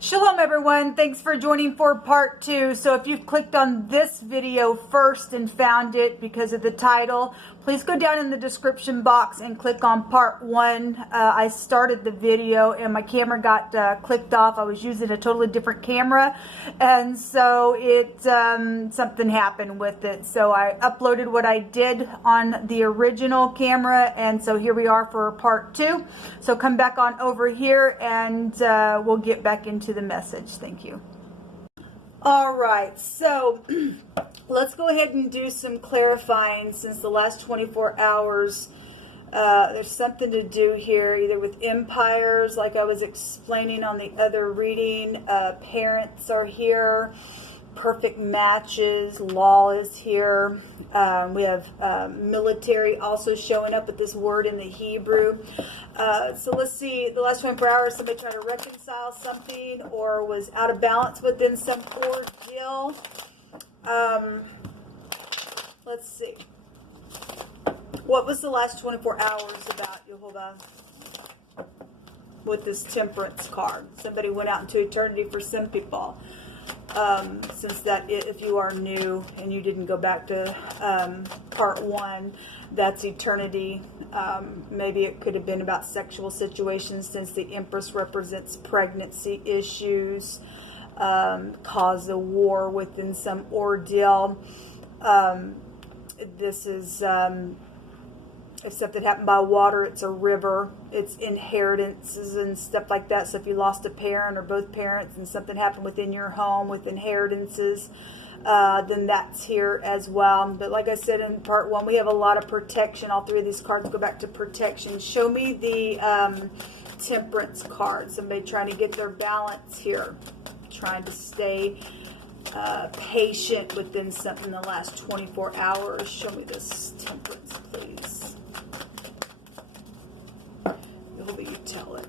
Shalom everyone, thanks for joining for part 2. So if you've clicked on this video first and found it because of the title, please go down in the description box and click on part 1. I started the video and my camera got clicked off. I was using a totally different camera, and so it something happened with it. So I uploaded what I did on the original camera, and so here we are for part 2. So come back on over here and we'll get back into the message. Thank you. All right, so let's go ahead and do some clarifying since the last 24 hours. There's something to do here, either with empires, like I was explaining on the other reading. Parents are here. Perfect matches. Law is here. We have military also showing up with this word in the Hebrew. So let's see, the last 24 hours, somebody tried to reconcile something or was out of balance within some ordeal. Let's see. What was the last 24 hours about, Yehovah, with this temperance card? Somebody went out into eternity for some people. Since that, if you are new and you didn't go back to part 1, that's eternity. Maybe it could have been about sexual situations, since the Empress represents pregnancy issues, cause a war within some ordeal. This is if something happened by water, it's a river, it's inheritances and stuff like that. So if you lost a parent or both parents and something happened within your home with inheritances, then that's here as well. But like I said in part 1, we have a lot of protection. All 3 of these cards go back to protection. Show me the temperance card. Somebody trying to get their balance here, trying to stay patient within something in the last 24 hours. Show me this temperance, please. You tell it.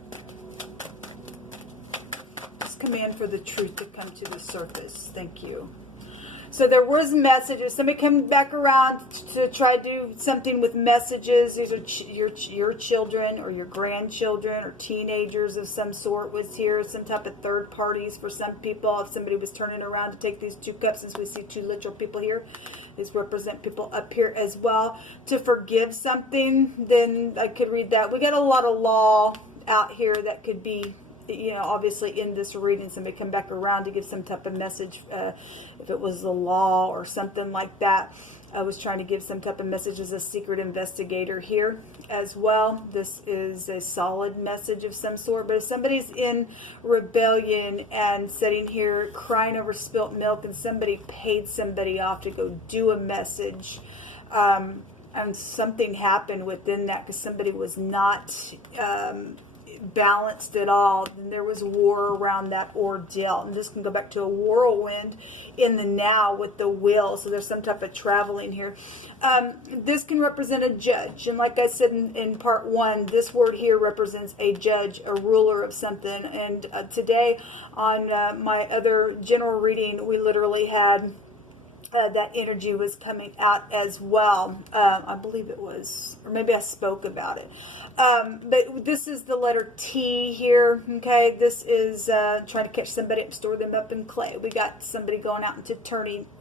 Just command for the truth to come to the surface. Thank you. So there was messages. Somebody come back around to try to do something with messages. These are your children or your grandchildren or teenagers of some sort was here. Some type of third parties for some people. If somebody was turning around to take these 2 cups, since we see 2 literal people here, these represent people up here as well. To forgive something, then I could read that. We got a lot of law out here that could be, you know, obviously in this reading, somebody come back around to give some type of message. If it was the law or something like that, I was trying to give some type of message as a secret investigator here as well. This is a solid message of some sort. But if somebody's in rebellion and sitting here crying over spilt milk, and somebody paid somebody off to go do a message, and something happened within that because somebody was not balanced at all, then there was war around that ordeal. And this can go back to a whirlwind in the now with the will. So there's some type of traveling here. This can represent a judge, and like I said in part 1, this word here represents a judge, a ruler of something. And today on my other general reading, we literally had that energy was coming out as well. I believe it was, or maybe I spoke about it. But this is the letter T here. Okay, this is trying to catch somebody up, store them up in clay. We got somebody going out into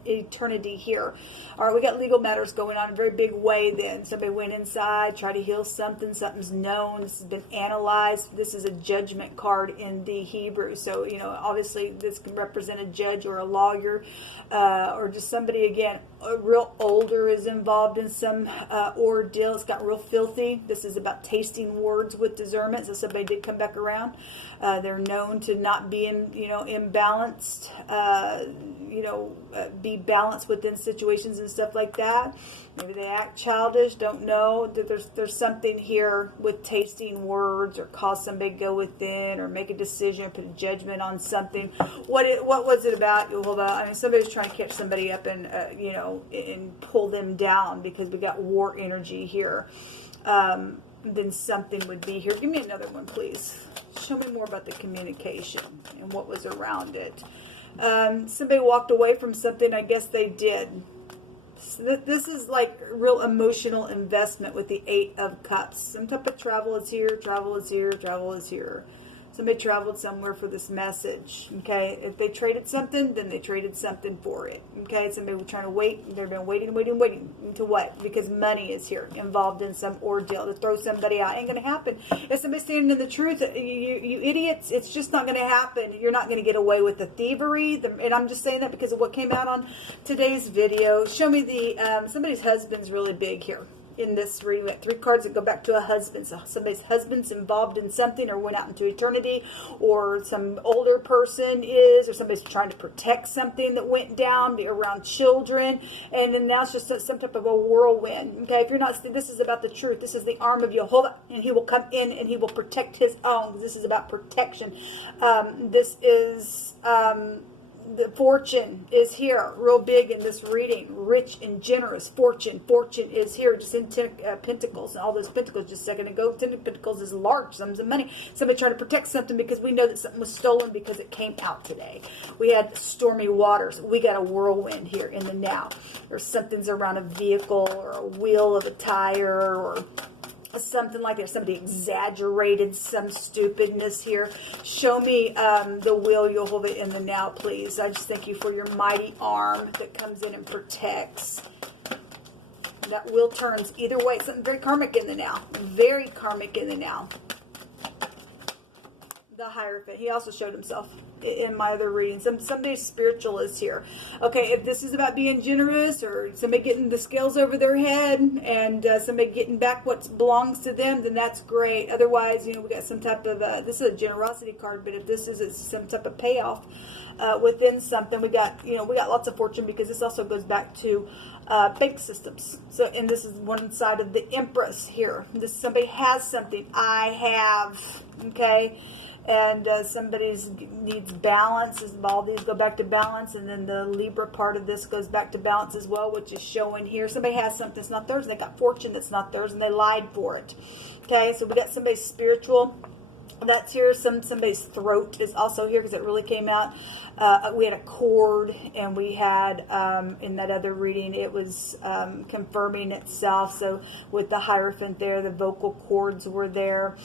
eternity here. All right, we got legal matters going on in a very big way. Then somebody went inside, tried to heal something. Something's known. This has been analyzed. This is a judgment card in the Hebrew. So, you know, obviously this can represent a judge or a lawyer, or just somebody, again, real older is involved in some ordeal. It's got real filthy. This is about tasting words with discernment. So somebody did come back around. They're known to not be imbalanced, be balanced within situations and stuff like that. Maybe they act childish, don't know. There's something here with tasting words, or cause somebody to go within or make a decision or put a judgment on something. What was it about, Yehovah? I mean, somebody's trying to catch somebody up and and pull them down, because we got war energy here. Then something would be here. Give me another one, please. Show me more about the communication and what was around it. Somebody walked away from something. I guess they did. So this is like real emotional investment with the 8 of Cups. Some type of travel is here. Travel is here. Travel is here. Somebody traveled somewhere for this message. Okay, if they traded something, then they traded something for it. Okay, somebody was trying to wait. They've been waiting to what? Because money is here involved in some ordeal to throw somebody out. Ain't gonna happen. If somebody's standing in the truth, you idiots, it's just not gonna happen. You're not gonna get away with the thievery. And I'm just saying that because of what came out on today's video. Show me the somebody's husband's really big here. In this reading, we got 3 cards that go back to a husband. So somebody's husband's involved in something or went out into eternity, or some older person is, or somebody's trying to protect something that went down, be around children, and then now it's just some type of a whirlwind. Okay, if you're not, this is about the truth. This is the arm of Jehovah, and he will come in and he will protect his own. This is about protection. This is the fortune is here, real big in this reading. Rich and generous fortune. Fortune is here, just in pentacles. And all those pentacles just a second ago. 10 of pentacles is large sums of money. Somebody trying to protect something because we know that something was stolen because it came out today. We had stormy waters. We got a whirlwind here in the now. Or something's around a vehicle or a wheel of a tire or something like that. Somebody exaggerated some stupidness here. Show me the will, Jehovah, in the now, please. I just thank you for your mighty arm that comes in and protects. That will turns either way. Something very karmic in the now. Very karmic in the now. The Hierophant. He also showed himself in my other reading. Somebody's spiritual is here. Okay, if this is about being generous or somebody getting the scales over their head and somebody getting back what belongs to them, then that's great. Otherwise, you know, we got some type of, this is a generosity card, but if this is some type of payoff within something, we got lots of fortune, because this also goes back to bank systems. So, and this is one side of the Empress here. This, somebody has something. I have, okay? And somebody's needs balance. All these go back to balance, and then the Libra part of this goes back to balance as well, which is showing here. Somebody has something that's not theirs, and they got fortune that's not theirs, and they lied for it. Okay, so we got somebody's spiritual. That's here. Somebody's throat is also here because it really came out. We had a cord, and we had in that other reading it was confirming itself. So with the Hierophant there, the vocal cords were there.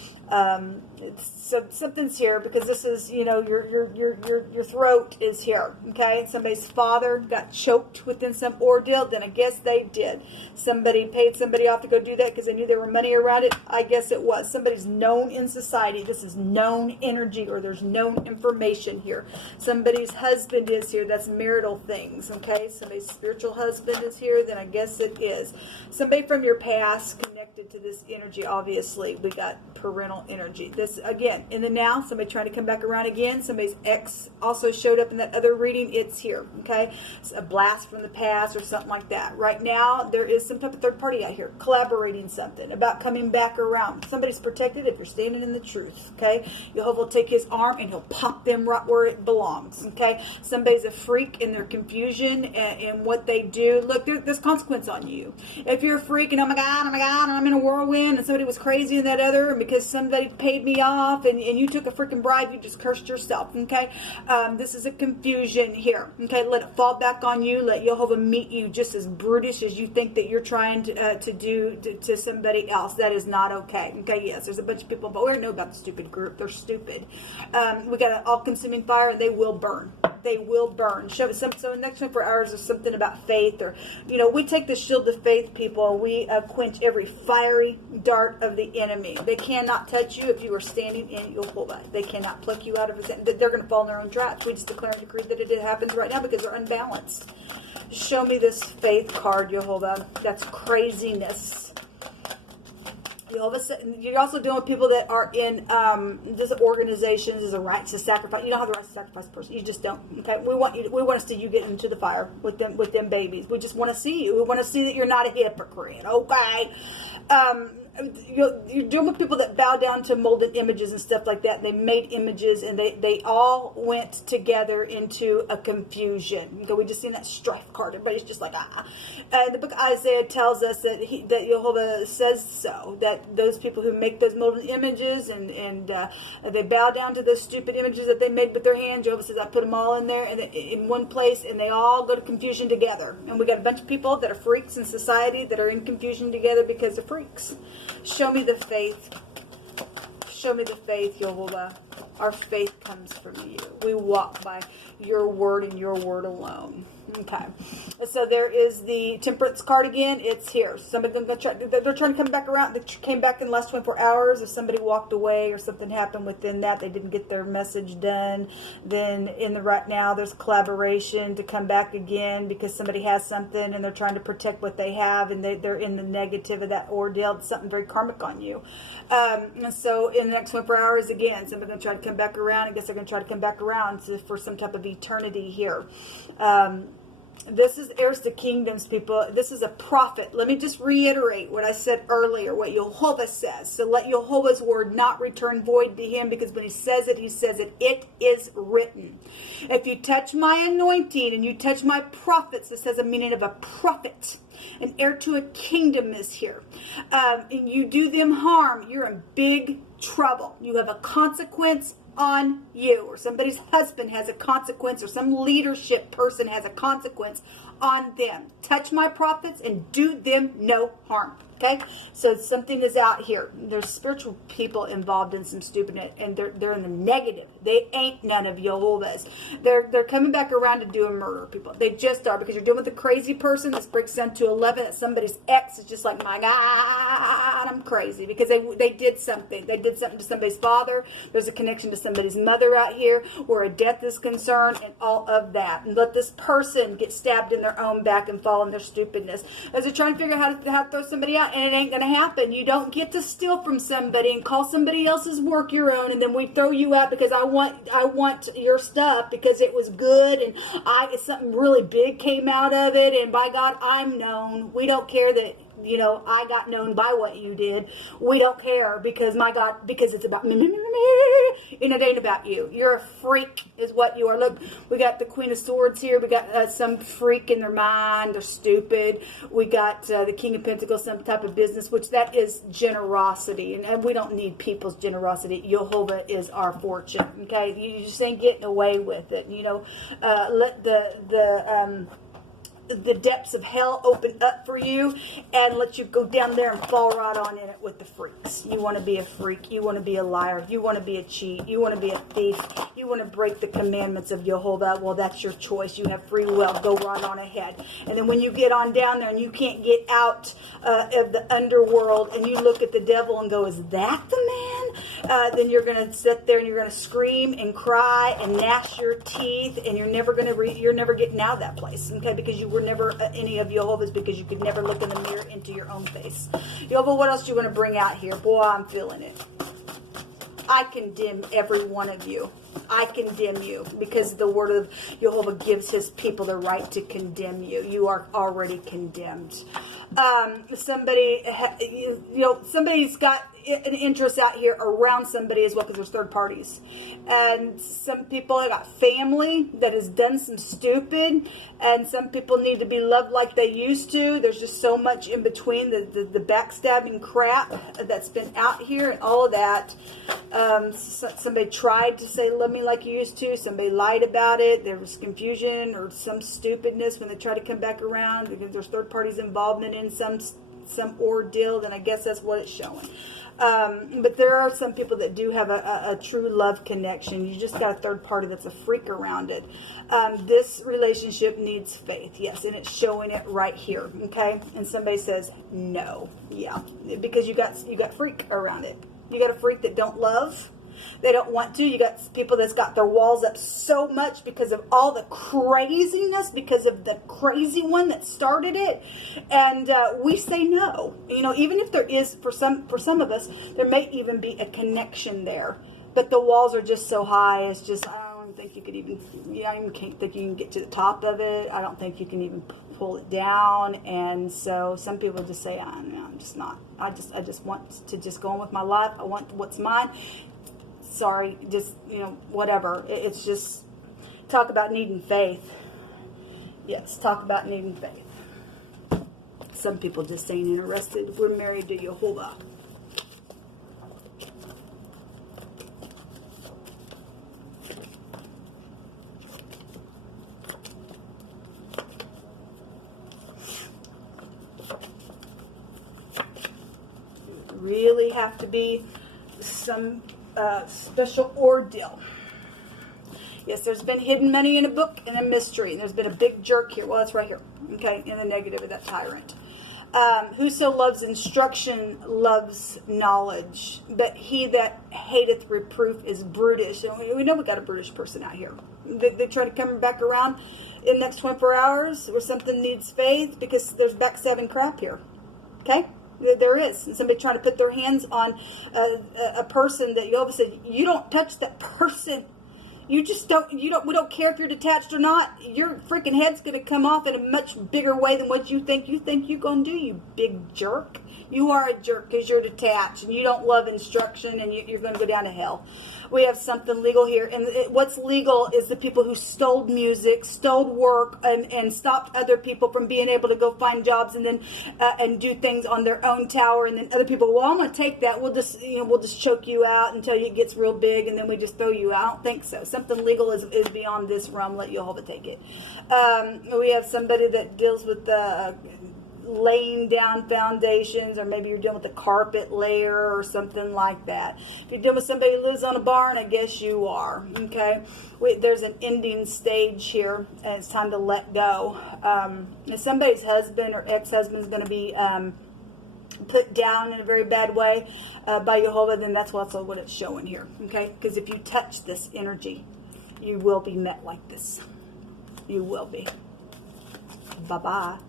So something's here because this is, you know, your throat is here. Okay, somebody's father got choked within some ordeal. Then I guess they did. Somebody paid somebody off to go do that because they knew there were money around it. I guess it was. Somebody's known in society. This is known energy, or there's known information here. Somebody's husband is here. That's marital things. Okay, somebody's spiritual husband is here. Then I guess it is somebody from your past connected to this energy. Obviously, we got parental energy. This again in the now. Somebody trying to come back around again. Somebody's ex also showed up in that other reading. It's here. Okay, it's a blast from the past or something like that. Right now, there is some type of third party out here collaborating something about coming back around. Somebody's protected if you're standing in the truth. Okay, Jehovah will take his arm and he'll pop them right where it belongs. Okay, somebody's a freak in their confusion and what they do. Look, there's consequence on you. If you're a freak and oh my God, I'm in a whirlwind, and somebody was crazy in that other, and because somebody paid me off and you took a freaking bribe, you just cursed yourself. Okay, this is a confusion here. Okay, let it fall back on you. Let Jehovah meet you just as brutish as you think that you're trying to do to somebody else. That is not okay. Okay, yes, there's a bunch of people, but we already know about the stupid group. They're stupid. We got an all-consuming fire, and they will burn. They will burn. So next 24 hours is something about faith, or, you know, we take the shield of faith, people, and we quench every fiery dart of the enemy. They cannot touch you if you are standing in Jehovah. They cannot pluck you out of it. They're going to fall in their own traps. We just declare and decree that it happens right now because they're unbalanced. Show me this faith card, Jehovah. That's craziness. You're also dealing with people that are in this organizations. There's a right to sacrifice. You don't have the right to sacrifice a person. You just don't. Okay, we want to see you get into the fire with them babies. We just want to see you. We want to see that you're not a hypocrite. Okay. You're dealing with people that bow down to molded images and stuff like that. They made images, and they all went together into a confusion. Okay, we just seen that strife card. Everybody's just like, ah. The book of Isaiah tells us that Jehovah says so, that those people who make those molded images and they bow down to those stupid images that they made with their hands, Jehovah says, I put them all in there and in one place, and they all go to confusion together. And we got a bunch of people that are freaks in society that are in confusion together because they're freaks. Show me the faith. show me the faith, Yehovah. Our faith comes from you. We walk by your word and your word alone. Okay. So there is the Temperance card again. It's here. Somebody's going to try. They're trying to come back around. They came back in the last 24 hours. If somebody walked away or something happened within that, they didn't get their message done. Then in the right now, there's collaboration to come back again because somebody has something and they're trying to protect what they have, and they're in the negative of that ordeal. It's something very karmic on you. And so in the next 24 hours, again, somebody's going to try to come back around. I guess they're going to try to come back around for some type of eternity here. This is heirs to kingdoms, people. This is a prophet. Let me just reiterate what I said earlier, what Yehovah says. So let Yehovah's word not return void to him, because when he says it, he says it. It is written. If you touch my anointing and you touch my prophets, this has a meaning of a prophet. An heir to a kingdom is here. And you do them harm, you're in big trouble. You have a consequence on you, or somebody's husband has a consequence, or some leadership person has a consequence on them. Touch my prophets and do them no harm. Okay, so something is out here. There's spiritual people involved in some stupidness, and they're in the negative. They ain't none of Yehovah's. They're coming back around to do a murder, people. They just are, because you're dealing with a crazy person. This breaks down to 11. That somebody's ex is just like, my God, I'm crazy, because they did something. They did something to somebody's father. There's a connection to somebody's mother out here where a death is concerned, and all of that. And let this person get stabbed in their own back and fall in their stupidness as they're trying to figure out how to throw somebody out. And it ain't going to happen. You don't get to steal from somebody and call somebody else's work your own, and then we throw you out because I want your stuff because it was good, and something really big came out of it, and by God, I'm known. We don't care that, you know, I got known by what you did. We don't care, because my God, because it's about me. And it ain't about you. You're a freak is what you are. Look, we got the Queen of Swords here. We got some freak in their mind. They're stupid. We got the King of Pentacles, some type of business, which that is generosity. And we don't need people's generosity. Yehovah is our fortune. Okay? You just ain't getting away with it. You know, let the depths of hell open up for you and let you go down there and fall right on in it with the freaks. You want to be a freak. You want to be a liar. You want to be a cheat. You want to be a thief. You want to break the commandments of Yehovah. Well, that's your choice. You have free will. Go right on ahead. And then when you get on down there and you can't get out of the underworld and you look at the devil and go, is that the man? Then you're going to sit there and you're going to scream and cry and gnash your teeth, and you're never going to you're never getting out of that place, okay? Because you were never any of Yehovah's, because you could never look in the mirror into your own face. Yehovah, what else do you want to bring out here? Boy, I'm feeling it. I condemn every one of you. I condemn you, because the word of Yehovah gives his people the right to condemn you. You are already condemned. Somebody's got an interest out here around somebody as well, because there's third parties. And some people have got family that has done some stupid, and some people need to be loved like they used to. There's just so much in between, the backstabbing crap that's been out here and all of that. Somebody tried to say love me like you used to. Somebody lied about it. There was confusion or some stupidness when they try to come back around, because there's third parties involvement in some ordeal. Then I guess that's what it's showing. But there are some people that do have a true love connection. You just got a third party that's a freak around it. This relationship needs faith, yes, and it's showing it right here, okay? And somebody says no, yeah, because you got freak around it. You got a freak that don't love. They don't want to. You got people that's got their walls up so much because of all the craziness, because of the crazy one that started it. And we say no. You know, even if there is, for some of us, there may even be a connection there. But the walls are just so high. It's just, I don't think you could even, I even can't think you can get to the top of it. I don't think you can even pull it down. And so some people just say, I'm just not. I just want to just go on with my life. I want what's mine. Sorry, just, whatever. It's just, talk about needing faith. Yes, talk about needing faith. Some people just ain't interested. We're married to Yehovah. Really have to be some special ordeal. Yes, there's been hidden money in a book and a mystery. And there's been a big jerk here. Well, it's right here. Okay, in the negative of that tyrant. Whoso loves instruction loves knowledge, but he that hateth reproof is brutish. And we know we got a brutish person out here. They try to come back around in the next 24 hours where something needs faith because there's backstabbing crap here. Okay? There is. And somebody trying to put their hands on a person that Jehovah said, you don't touch that person. You just don't, we don't care if you're detached or not. Your freaking head's going to come off in a much bigger way than what you think you're going to do, you big jerk. You are a jerk because you're detached and you don't love instruction and you're going to go down to hell. We have something legal here. And what's legal is the people who stole music, stole work, and stopped other people from being able to go find jobs and then and do things on their own tower. And then other people, well, I'm going to take that. We'll just choke you out until it gets real big and then we just throw you out. I don't think so. Something legal is beyond this realm. Let Jehovah take it. We have somebody that deals with laying down foundations, or maybe you're dealing with a carpet layer or something like that. If you're dealing with somebody who lives on a barn, I guess you are. Okay, there's an ending stage here, and it's time to let go. If somebody's husband or ex-husband is going to be put down in a very bad way by Jehovah, then that's also what it's showing here. Okay, because if you touch this energy, you will be met like this. You will be. Bye-bye.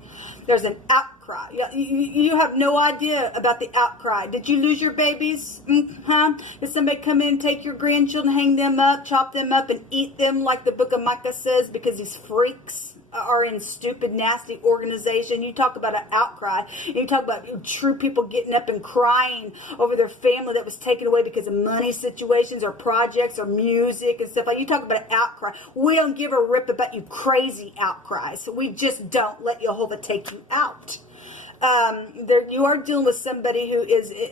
There's an outcry. You have no idea about the outcry. Did you lose your babies? Did somebody come in and take your grandchildren, hang them up, chop them up, and eat them like the book of Micah says because these freaks are in stupid, nasty organization? You talk about an outcry. You talk about true people getting up and crying over their family that was taken away because of money situations or projects or music and stuff like that. You talk about an outcry. We don't give a rip about you crazy outcries. We just don't. Let Jehovah take you out. You are dealing with somebody who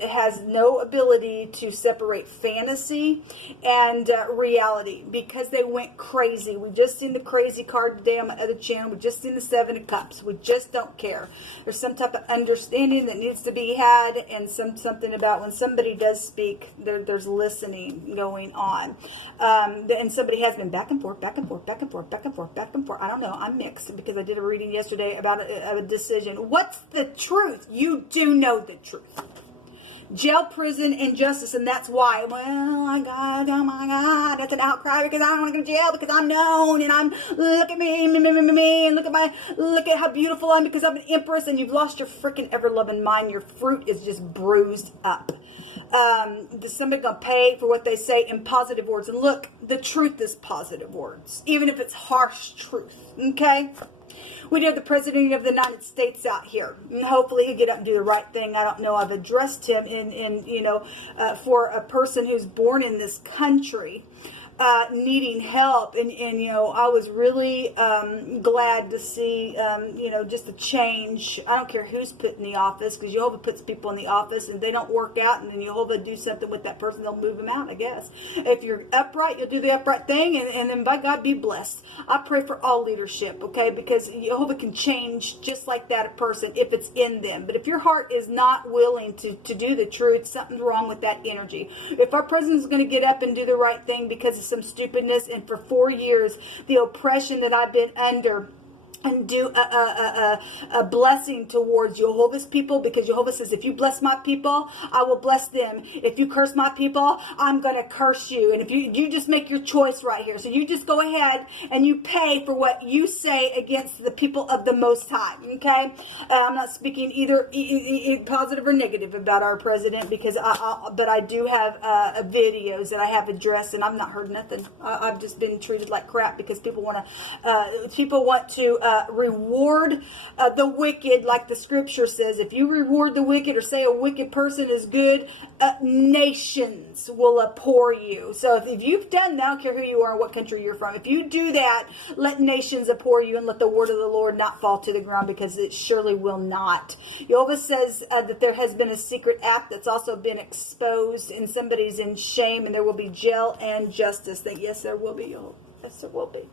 has no ability to separate fantasy and reality because they went crazy. We just seen the crazy card today on my other channel. We just seen the Seven of Cups. We just don't care. There's some type of understanding that needs to be had, and something about when somebody does speak, there's listening going on. And somebody has been back and forth, back and forth, back and forth, back and forth, back and forth. I don't know. I'm mixed because I did a reading yesterday about a decision. What's the truth? You do know the truth. Jail, prison, and justice, and that's why. Well, oh my God, that's an outcry because I don't want to go to jail because I'm known and I'm look at me, and look at how beautiful I'm because I'm an empress, and you've lost your freaking ever-loving mind. Your fruit is just bruised up. Is somebody gonna pay for what they say in positive words? And look, the truth is positive words, even if it's harsh truth. Okay. We do have the President of the United States out here. And hopefully he'll get up and do the right thing. I don't know. I've addressed him for a person who's born in this country, needing help. And I was really glad to see, just the change. I don't care who's put in the office, because Jehovah puts people in the office and they don't work out, and then Jehovah do something with that person. They'll move them out, I guess. If you're upright, you'll do the upright thing, and then by God, be blessed. I pray for all leadership, okay, because Jehovah can change just like that a person if it's in them. But if your heart is not willing to do the truth, something's wrong with that energy. If our president is going to get up and do the right thing because of some stupidness, and for 4 years, the oppression that I've been under, and do a blessing towards Jehovah's people, because Jehovah says, if you bless my people, I will bless them. If you curse my people, I'm going to curse you. And if you just make your choice right here. So you just go ahead and you pay for what you say against the people of the Most High. Okay? I'm not speaking either positive or negative about our president, because but I do have videos that I have addressed, and I've not heard nothing. I've just been treated like crap because people want to reward the wicked, like the scripture says. If you reward the wicked, or say a wicked person is good, nations will abhor you. So if you've done that, I don't care who you are and what country you're from, if you do that, let nations abhor you, and let the word of the Lord not fall to the ground, because it surely will not. Jehovah says that there has been a secret act that's also been exposed, and somebody's in shame, and there will be jail and justice. Yes, there will be. Yes, there will be.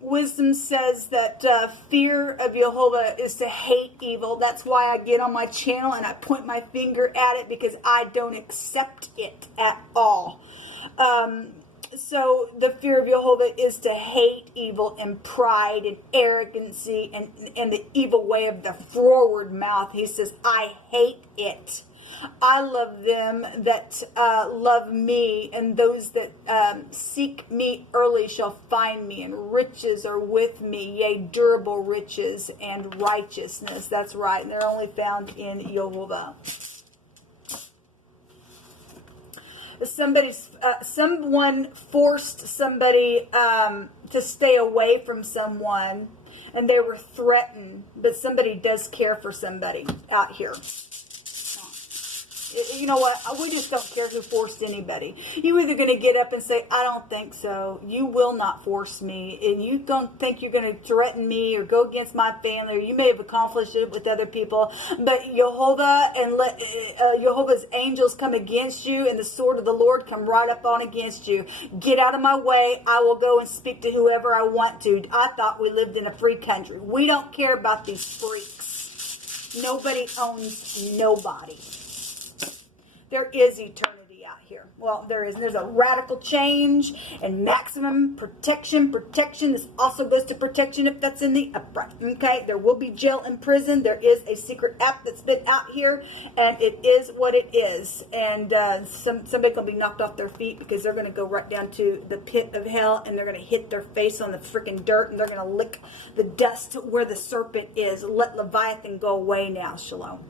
Wisdom says that fear of Jehovah is to hate evil. That's why I get on my channel and I point my finger at it, because I don't accept it at all. So the fear of Jehovah is to hate evil and pride and arrogancy and the evil way of the forward mouth. He says, I hate it. I love them that love me, and those that seek me early shall find me, and riches are with me, yea, durable riches and righteousness. That's right. They're only found in Jehovah. Someone forced somebody to stay away from someone, and they were threatened, but somebody does care for somebody out here. You know what? We just don't care who forced anybody. You're either going to get up and say, I don't think so. You will not force me. And you don't think you're going to threaten me or go against my family, or you may have accomplished it with other people. But Jehovah and let Jehovah's angels come against you, and the sword of the Lord come right up on against you. Get out of my way. I will go and speak to whoever I want to. I thought we lived in a free country. We don't care about these freaks. Nobody owns nobody. There is eternity out here. Well, there is. There's a radical change and maximum protection. Protection. This also goes to protection if that's in the upright. Okay? There will be jail and prison. There is a secret app that's been out here, and it is what it is. And somebody's going to be knocked off their feet, because they're going to go right down to the pit of hell, and they're going to hit their face on the freaking dirt, and they're going to lick the dust where the serpent is. Let Leviathan go away now. Shalom.